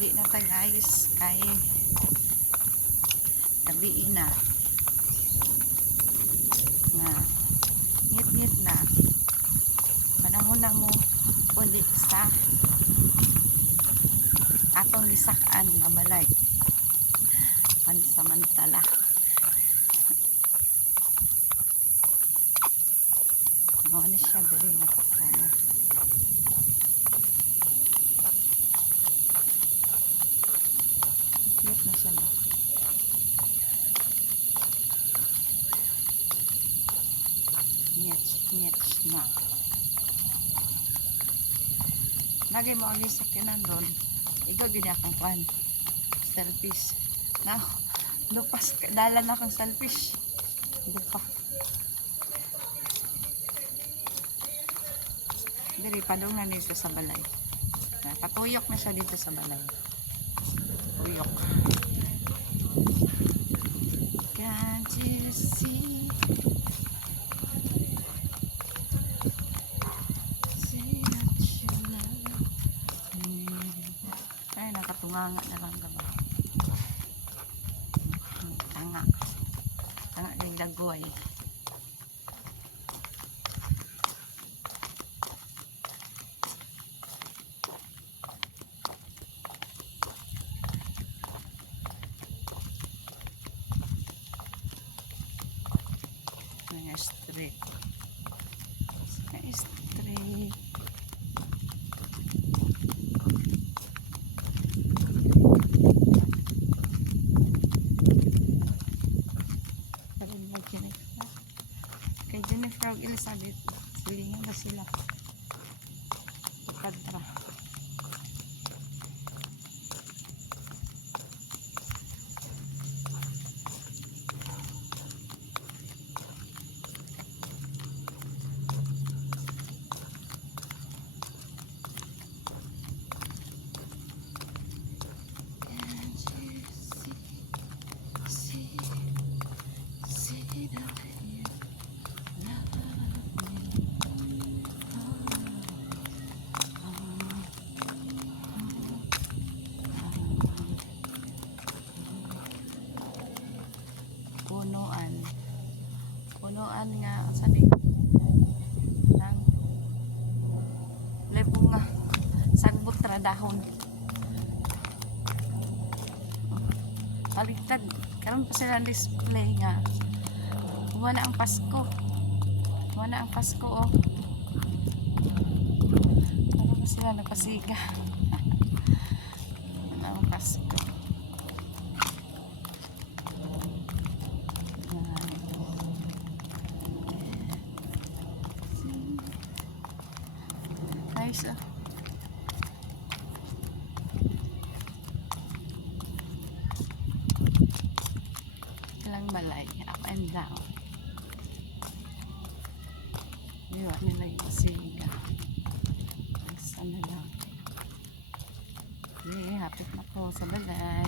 Di na ta guys, kay gabi na nga ngit-ngit na panahon na mo uli sa atong gisakaan nga balay pansamantala. Ano siya dali na kapana. Cute na siya ba? Nyets na. Lagi mo ang isakinan doon. Ikaw gini akong kwan. Selfish. Now, lupas. Dala na akong selfish. Lupa. Dili, padong na dito sa balay. Patuyok na siya dito sa balay. Tuyok. Can't you see? Nakatunganga na lang gaba. Tanga ng dagway. Mga street. Kay Jennifer ug Elizabeth, silingan ba sila? Tukadra. Punuan nga sabi ng lebong nga sagbot ra dahon baliktad karon pa sila display nga wala ang Pasko oh karon pa sila nagpasiga wala ang Pasko. Nice. Ilang balay, up and down. Diba nila yung siga. Sana lang. Okay, happy na po sa balay.